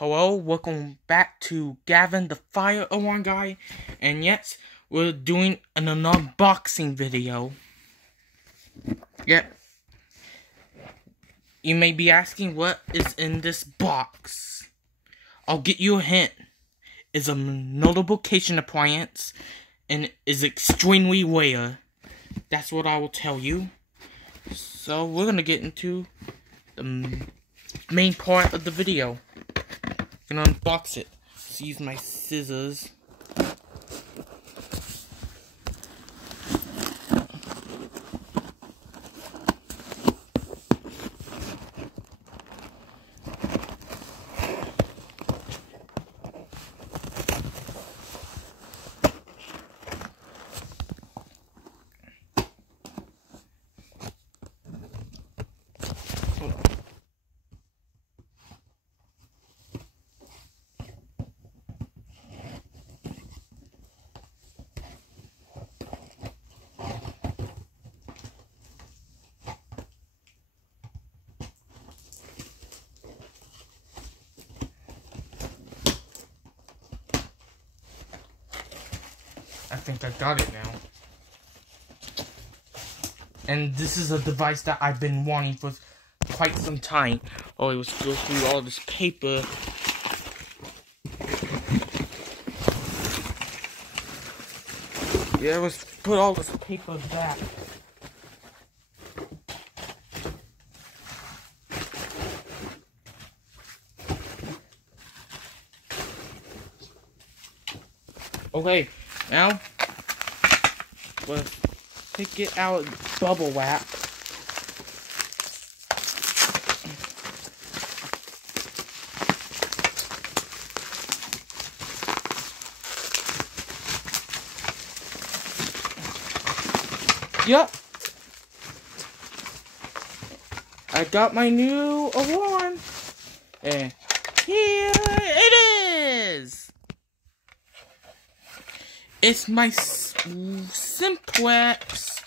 Hello, welcome back to Gavin the Fire Alarm Guy, and yes, we're doing an unboxing video. Yep. You may be asking what is in this box. I'll get you a hint. It's a notification appliance and is extremely rare. That's what I will tell you. So we're gonna get into the main part of the video. I'm gonna unbox it. Let's use my scissors. Hold on. I think I got it now. And this is a device that I've been wanting for quite some time. Oh, it was go through all this paper. Yeah, let's put all this paper back. Okay, now let's take it out of bubble wrap. Yep. I got my new alarm. And here it is. It's my Simplex.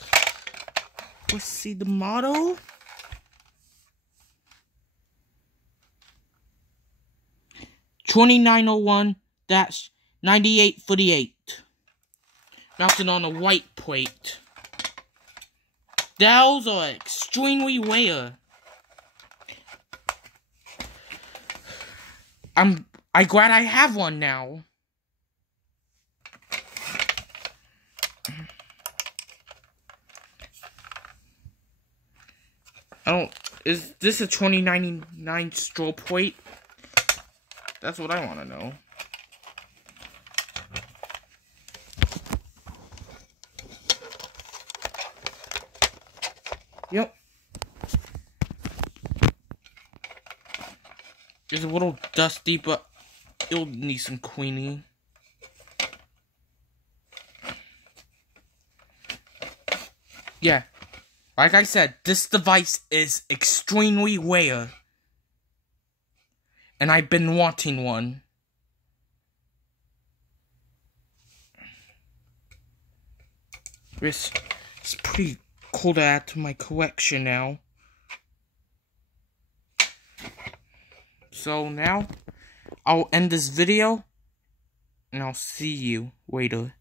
Let's see the model. $2901-9848. Mounted on a white plate. Those are extremely rare. I'm glad I have one now. Is this a 2099 straw plate? That's what I want to know. Yep. It's a little dusty, but it'll need some cleaning. Yeah. Like I said, this device is extremely rare. And I've been wanting one. It's pretty cool to add to my collection now. So now, I'll end this video. And I'll see you later.